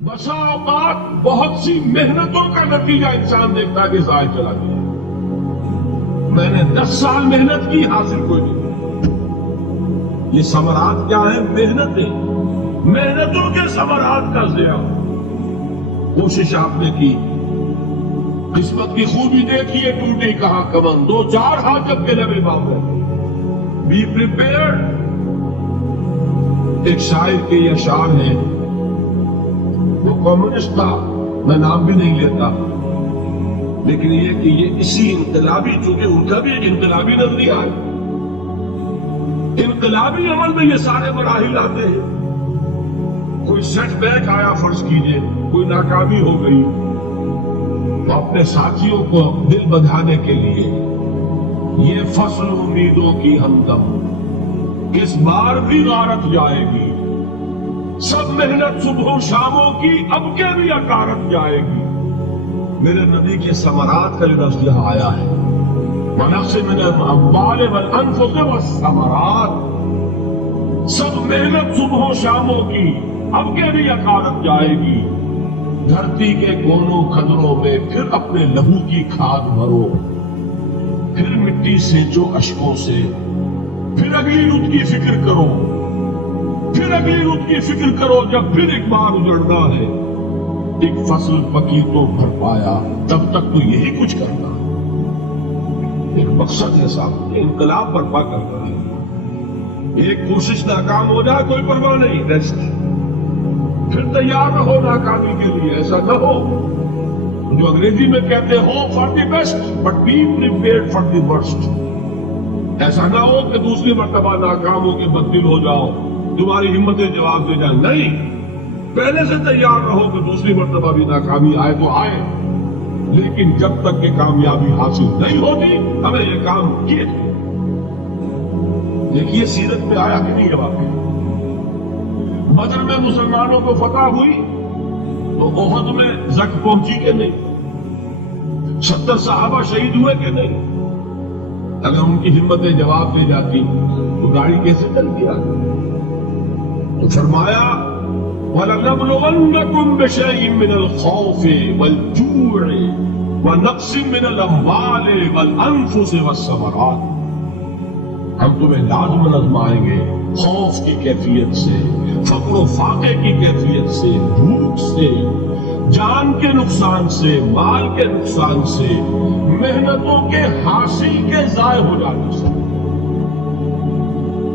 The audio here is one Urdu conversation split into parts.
بسا اوقات بہت سی محنتوں کا نتیجہ انسان دیکھتا ہے کہ ضائع چلا گیا، میں نے 10 سال محنت کی، حاصل کوئی نہیں۔ یہ ثمرات کیا ہیں؟ محنتوں کے ثمرات کا ضیاع۔ کوشش آپ نے کی، قسمت کی خوبی دیکھیے، ٹوٹی کہاں کمن، 2-4 ہاتھ جب کے لبے باؤ ہے۔ Be prepared. ایک شاعر کے یہ اشعار ہیں، وہ کمیونسٹ تھا، میں نام بھی نہیں لیتا، لیکن یہ کہ یہ اسی انقلابی، چونکہ ان کا بھی ایک انقلابی نظریہ ہے، انقلابی عمل میں یہ سارے مراحل آتے ہیں۔ کوئی سیٹ بیک آیا، فرض کیجئے کوئی ناکامی ہو گئی، تو اپنے ساتھیوں کو دل بندھانے کے لیے یہ فصل امیدوں کی ہمدم، اس بار بھی غارت جائے گی، سب محنت صبح و شاموں کی اب کے بھی اکارت جائے گی۔ میرے نبی کے ثمرات کا جو لفظ یہاں آیا ہے، وَنَقْصٍ مِّنَ الْأَمْوَالِ وَالْأَنفُسِ وَالثَّمَرَاتِ، سب محنت صبح و شاموں کی اب کے بھی اکارت جائے گی۔ دھرتی کے کونوں کھدروں میں پھر اپنے لہو کی کھاد بھرو، پھر مٹی سینچو اشکوں سے، پھر اگلی رت کی فکر کرو، پھر اگلی رت کی فکر کرو، جب پھر ایک بار اجڑنا ہے۔ ایک فصل پکی تو بھر پایا، تب تک تو یہی کچھ کرنا، ایک مقصد ہے صاحب، انقلاب برپا کرنا ہے۔ ایک کوشش ناکام ہو جائے کوئی پرواہ نہیں، ریسٹ، پھر تیار رہو ناکامی کے لیے۔ ایسا نہ ہو جو انگریزی میں کہتے ہو for the best but be prepared for the worst. ایسا نہ ہو کہ دوسری مرتبہ ناکام ہو کے بددل ہو جاؤ، تمہاری ہمتیں جواب دے جائیں، نہیں، پہلے سے تیار رہو کہ دوسری مرتبہ بھی ناکامی آئے تو آئے، لیکن جب تک کہ کامیابی حاصل نہیں ہوتی ہمیں یہ کام کیے تھے۔ دیکھیے سیرت میں آیا کہ نہیں یہ واقعہ۔ بدر میں مسلمانوں کو فتح ہوئی تو احد میں زخ پہنچی کہ نہیں؟ 70 صحابہ شہید ہوئے کہ نہیں؟ اگر ان کی ہمتیں جواب دے جاتی تو گاڑی کیسے چلتی آگے؟ تو فرمایا وَلَنَبْلُوَنَّكُمْ بِشَيْءٍ مِّنَ الْخَوْفِ وَالْجُوعِ وَنَقْصٍ مِّنَ الْأَمْوَالِ وَالْأَنفُسِ وَالثَّمَرَاتِ، ہم تمہیں لازماً آزمائیں گے، خوف کی کیفیت سے، فقر و فاقے کی کیفیت سے، بھوک سے، جان کے نقصان سے، مال کے نقصان سے، محنتوں کے حاصل کے ضائع ہو جانے سے۔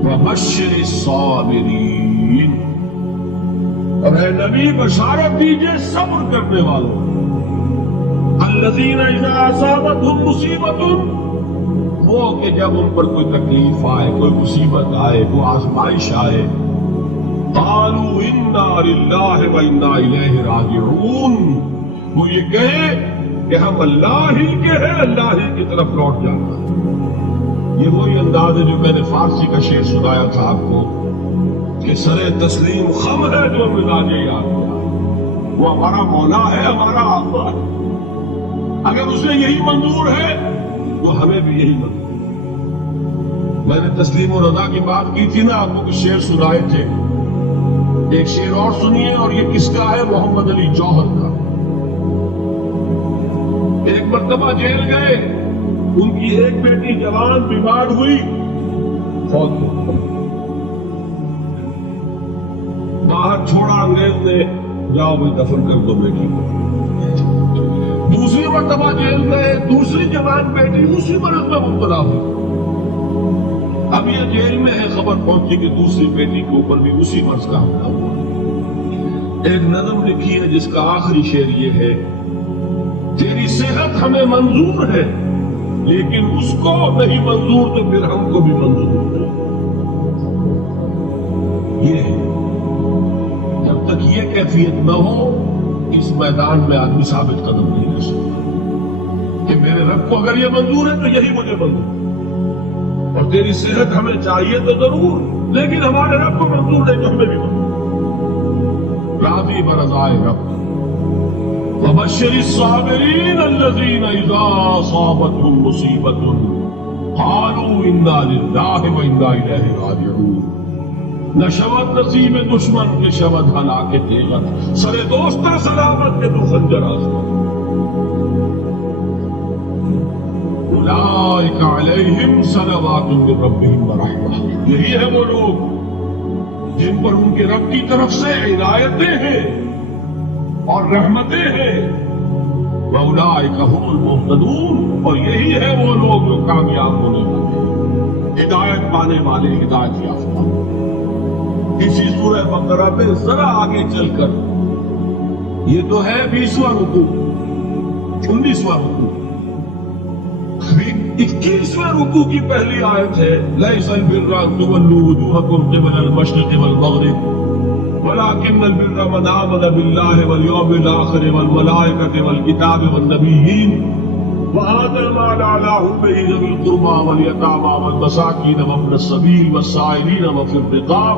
وَبَشِّرِ الصَّابِرِينَ، اور اے نبی بشارت دیجئے صبر کرنے والوں، الَّذِينَ إِذَا أَصَابَتْهُمْ مُصِيبَةٌ، وہ کہ جب ان پر کوئی تکلیف آئے، کوئی مصیبت آئے، کوئی آزمائش آئے، قالوا انا للہ وانا الیہ راجعون، وہ یہ کہے کہ ہم اللہ ہی کے ہیں، اللہ ہی کی طرف لوٹ جانا ہے۔ یہ وہی انداز ہے جو میں نے فارسی کا شعر سنایا تھا آپ کو کہ سر تسلیم خم ہے جو مزاج یاد کیا، وہ ہمارا مولا ہے، ہمارا آقا ہے، اگر اسے یہی منظور ہے تو ہمیں بھی یہی منظور ہے۔ میں نے تسلیم و رضا کی بات کی تھی نا، آپ کو کچھ شعر سنائے تھے، ایک شعر اور سنیے، اور یہ کس کا ہے؟ محمد علی جوہر کا۔ ایک مرتبہ جیل گئے، ان کی ایک بیٹی جوان بیمار ہوئی، فوت ہو گئی، باہر چھوڑا انگریز نے، جاؤ بھائی دفن کر دو بیٹی کو۔ دوسری مرتبہ جیل گئے، دوسری جوان بیٹی اسی مرض میں مبتلا ہوئی۔ اب یہ جیل میں ہے، خبر پہنچی کہ دوسری بیٹی کے اوپر بھی اسی مرض کا حملہ ہوا۔ ایک نظم لکھی ہے جس کا آخری شعر یہ ہے، تیری صحت ہمیں منظور ہے لیکن اس کو نہیں منظور تو پھر ہم کو بھی منظور ہے۔ یہ ہے، جب تک یہ کیفیت نہ ہو اس میدان میں آدمی ثابت قدم نہیں رہ سکتا کہ میرے رب کو اگر یہ منظور ہے تو یہی مجھے منظور ہے، اور تیری صحت ہمیں چاہیے تو ضرور، لیکن ہمارے رب کو منظور ہے جو ہمیں بھی منظور ہے۔ راضی برضائے رب۔ وَبَشِّرِ الصَّابِرِينَ الَّذِينَ إِذَا أَصَابَتْهُمْ مُصِيبَةٌ قَالُوا إِنَّا لِلَّهِ وَإِنَّا إِلَيْهِ رَاجِعُونَ۔ نہ شود نصیب دشمن کے شود ہلاکے تیغت سر دوستہ سلامت کے تو خنجر آزمائے اولئک علیہم صلوات من ربہم ورحمہ یہی ہے وہ لوگ جن پر ان کے رب کی طرف سے عنایتیں ہیں اور رحمتیں ہیں وَأُولَٰئِكَ هُمُ الْمُهْتَدُونَ اور یہی ہے وہ لوگ جو کامیاب ہونے والے ہیں ہدایت پانے والے ہدایت یافتہ اسی سورہ بقرہ پہ ذرا آگے چل کر یہ تو ہے 20واں رکوع 19واں رکوع 21ویں رکوع کی پہلی آیت ہے لَيْسَ الْبِرَّ أَن تُوَلُّوا وُجُوهَكُمْ قِبَلَ الْمَشْرِقِ وَالْمَغْرِبِ وَلَٰكِنَّ الْبِرَّ مَنْ آمَنَ بِاللَّهِ وَالْيَوْمِ الْآخِرِ وَالْمَلَائِكَةِ وَالْكِتَابِ وَالنَّبِيِّينَ وَآتَى الْمَالَ عَلَىٰ حُبِّهِ ذَوِي الْقُرْبَىٰ وَالْيَتَامَىٰ وَالْمَسَاكِينَ وَابْنَ السَّبِيلِ وَالسَّائِلِينَ وَفِي الرِّقَابِ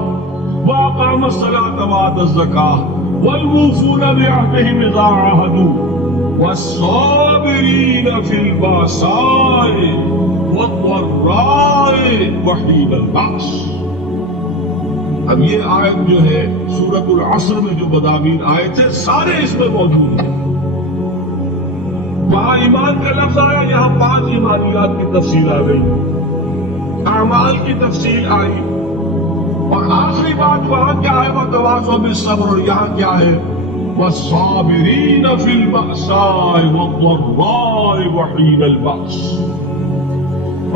وَأَقَامَ الصَّلَاةَ وَآتَى الزَّكَاةَ وَالْمُوفُونَ بِعَهْدِهِمْ إِذَا عَاهَدُوا والصابرین فی الباساء والضراء وحین البأس اب یہ آیت جو ہے سورۃ العصر میں جو مضامین آئے تھے سارے اس میں موجود ہیں وہاں ایمان کا لفظ آیا یہاں 5 ایمانیات کی تفصیل آ گئی اعمال کی تفصیل آئی اور آخری بات وہاں کیا ہے وتواصوا بالصبر اور یہاں کیا ہے والصابرین فی البأساء والضراء وحین البأس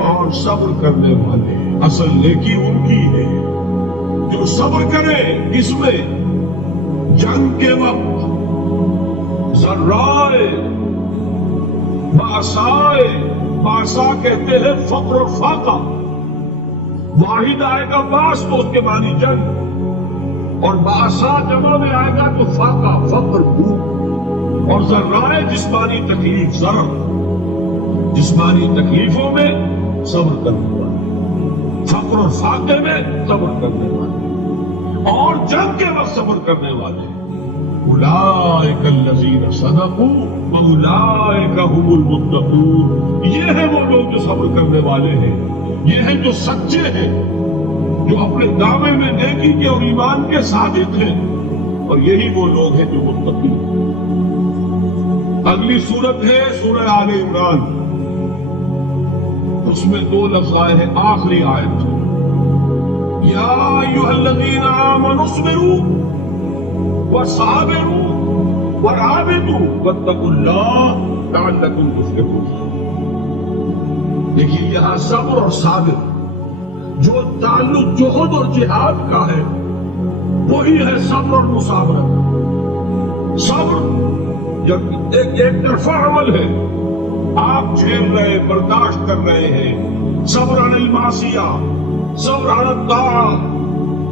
اور صبر کرنے والے اصل نیکی ان کی ہے جو صبر کرے اس میں جنگ کے وقت ذرائے باسائے باسا کہتے ہیں فقر اور فاقہ واحد آئے گا باس تو اس کے معنی جنگ اور باسا جمع میں آئے گا تو فاقہ فقر بھوک اور ذرائے جسمانی تکلیف ضرر جسمانی تکلیفوں میں صبر کرنے والے فقر اور فاقے میں صبر کرنے والے اور جنگ کے وقت صبر کرنے والے اولئک الذین صدقوا واولئک هم المتقون یہ ہے وہ لوگ جو صبر کرنے والے ہیں یہ ہیں جو سچے ہیں جو اپنے دعوے میں نیکی کے اور ایمان کے صادق ہیں اور یہی وہ لوگ ہیں جو متقی اگلی سورت ہے سورہ آل عمران اس میں 2 لفظ آئے ہیں آخری آیت یا ایھا الذین آمنوا اصبروا وصابروا ورابطوا واتقوا اللہ لعلکم تفلحون دیکھیے یہاں صبر اور صابر جو تعلق جہد اور جہاد کا ہے وہی ہے صبر اور مصابرت صبر جب ایک طرفہ عمل ہے آپ جھیل رہے برداشت کر رہے ہیں صبر علی المعصیہ صبر علی الطاعہ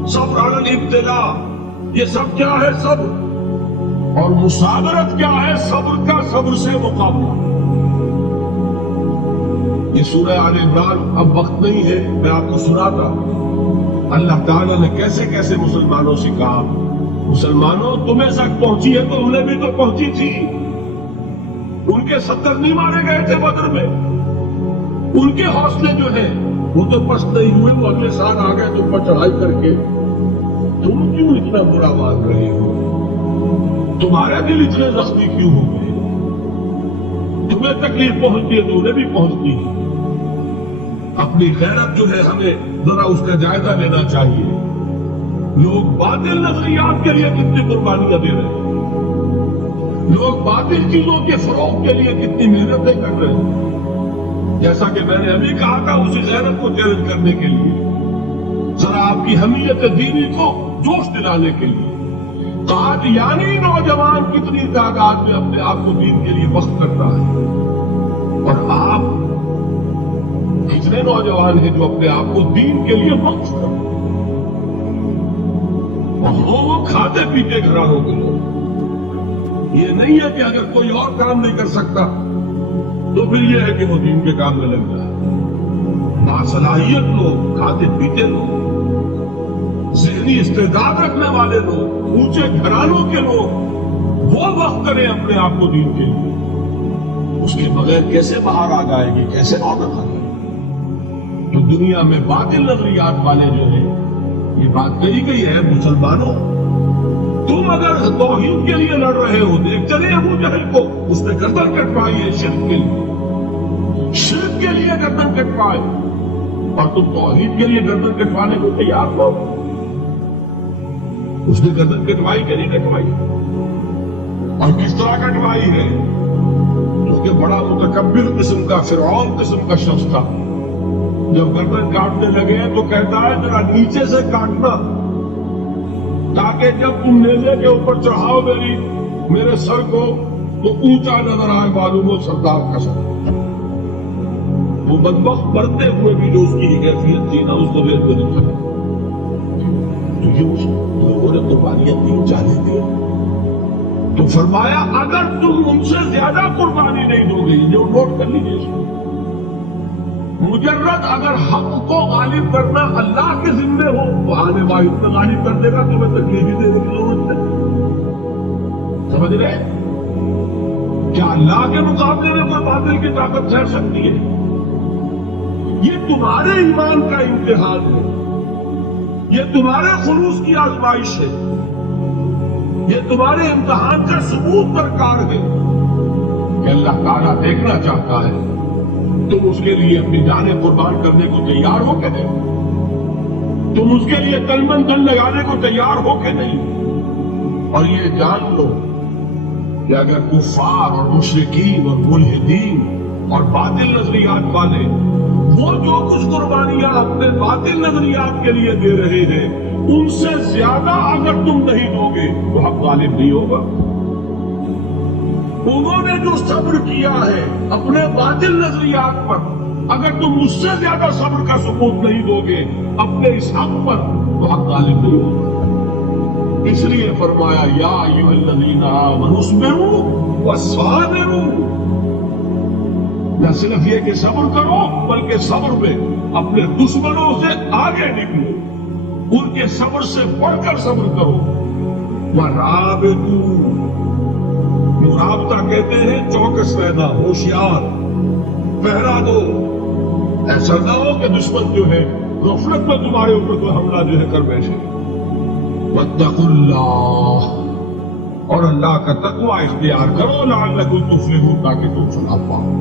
صبر علی الابتلاء یہ سب کیا ہے صبر اور مصابرت کیا ہے صبر کا صبر سے مقابلہ یہ سورہ آل عمران اب وقت نہیں ہے میں آپ کو سناتا اللہ تعالیٰ نے کیسے کیسے مسلمانوں سے کہا مسلمانوں تمہیں تک پہنچی ہے تو انہیں بھی تو پہنچی تھی ان کے 70 نہیں مارے گئے تھے بدر میں ان کے حوصلے جو ہیں وہ تو پست نہیں ہوئے وہ اگلے سال آ گئے تم پر چڑھائی کر کے تم کیوں اتنا برا مان رہے ہو تمہارے دل اتنے زخمی کیوں ہو گئے تمہیں تکلیف پہنچتی ہے تو انہیں بھی پہنچتی ہے اپنی غیرت جو ہے ہمیں ذرا اس کا جائزہ لینا چاہیے لوگ باطل نظریات کے لیے کتنی قربانیاں دے رہے ہیں لوگ باطل چیزوں کے فروغ کے لیے کتنی محنتیں کر رہے ہیں جیسا کہ میں نے ابھی کہا تھا اسی غیرت کو چیلنج کرنے کے لیے ذرا آپ کی حمیت دینی کو جوش دلانے کے لیے قادیانی نوجوان کتنی تعداد میں اپنے آپ کو دین کے لیے وقف کرتا ہے اور آپ کتنے نوجوان ہیں جو اپنے آپ کو دین کے لیے وقف کرتے ہیں اور وہ کھاتے پیتے گھرانوں کے لوگ یہ نہیں ہے کہ اگر کوئی اور کام نہیں کر سکتا تو پھر یہ ہے کہ وہ دین کے کام میں لگ جائے باصلاحیت لوگ کھاتے پیتے لوگ ذہنی استعداد رکھنے والے لوگ اونچے گھرانوں کے لوگ وہ وقت کریں اپنے آپ کو دین کے لیے اس کے بغیر کیسے باہر آ جائے گی کیسے عورت آ جائے گی تو دنیا میں باطل نظریات والے جو ہیں یہ بات کہی گئی ہے مسلمانوں، تم اگر توحید کے لیے لڑ رہے ہو، دیکھ چلے ابو جہل کو، اس نے گردن کٹوائی ہے شرک کے لیے، شرک کے لیے گردن کٹوائی، اور تم توحید کے لیے گردن کٹوانے کو تیار ہو؟ اس نے گردن کٹوائی کہ نہیں کٹوائی؟ اور کس طرح کٹوائی ہے؟ کہ بڑا متکبر قسم کا، فرعون قسم کا شخص تھا، جب گردن کاٹنے لگے تو کہتا ہے ذرا نیچے سے کاٹنا، تاکہ جب تم نیزے کے اوپر چڑھاؤ میرے سر کو تو اونچا نظر آئے، معلوم ہو سردار کا سر۔ وہ بدبخت مرتے ہوئے بھی جو اس کی کیفیت تھی نا، اس کو ویٹ میں نہیں تھا۔ تو یہ اس لوگوں نے قربانیاں دی، جانے دی، تو فرمایا اگر تم ان سے زیادہ قربانی نہیں دو گے، جو نوٹ کر لیجیے اس کو، مجرد اگر حق کو غالب کرنا اللہ کے ذمے ہو تو آنے واحد میں غالب کر دے گا، تمہیں تکلیف ہی دینے کی ضرورت نہیں۔ سمجھ رہے؟ کیا اللہ کے مقابلے میں کوئی باطل کی طاقت ٹھہر سکتی ہے؟ یہ تمہارے ایمان کا امتحان ہے، یہ تمہارے خلوص کی آزمائش ہے، یہ تمہارے امتحان کا ثبوت درکار ہے کہ اللہ تعالیٰ دیکھنا چاہتا ہے تم اس کے لیے اپنی جانیں قربان کرنے کو تیار ہو کہ نہیں، تم اس کے لیے تن من دھن لگانے کو تیار ہو کہ نہیں۔ اور یہ جان لو کہ اگر کفار اور مشرکین اور ملحدین اور باطل نظریات والے وہ جو کچھ قربانیاں اپنے باطل نظریات کے لیے دے رہے ہیں، ان سے زیادہ اگر تم نہیں دو گے تو حق غالب نہیں ہوگا۔ انہوں نے جو صبر کیا ہے اپنے باطل نظریات پر، اگر تم اس سے زیادہ صبر کا ثبوت نہیں دو گے اپنے اس حق پر تو حق غالب نہیں ہوگا۔ اس لیے فرمایا یا ایھا الذین آمنوا اصبروا وصابروا، نہ صرف یہ کہ صبر کرو بلکہ صبر میں اپنے دشمنوں سے آگے نکلو، ان کے صبر سے بڑھ کر صبر کرو۔ وَرَابِطُوا، مرابطہ کہتے ہیں چوکس رہنا، ہوشیار، پہرا دو، ایسا نہ ہو کہ دشمن جو ہے غفلت میں تمہارے اوپر کوئی حملہ جو ہے کر بیٹھے۔ وَاتَّقُوا اللَّهَ، اور اللہ کا تقوی اختیار کرو، لعلکم تفلحون، تاکہ تم فلاح پاؤ۔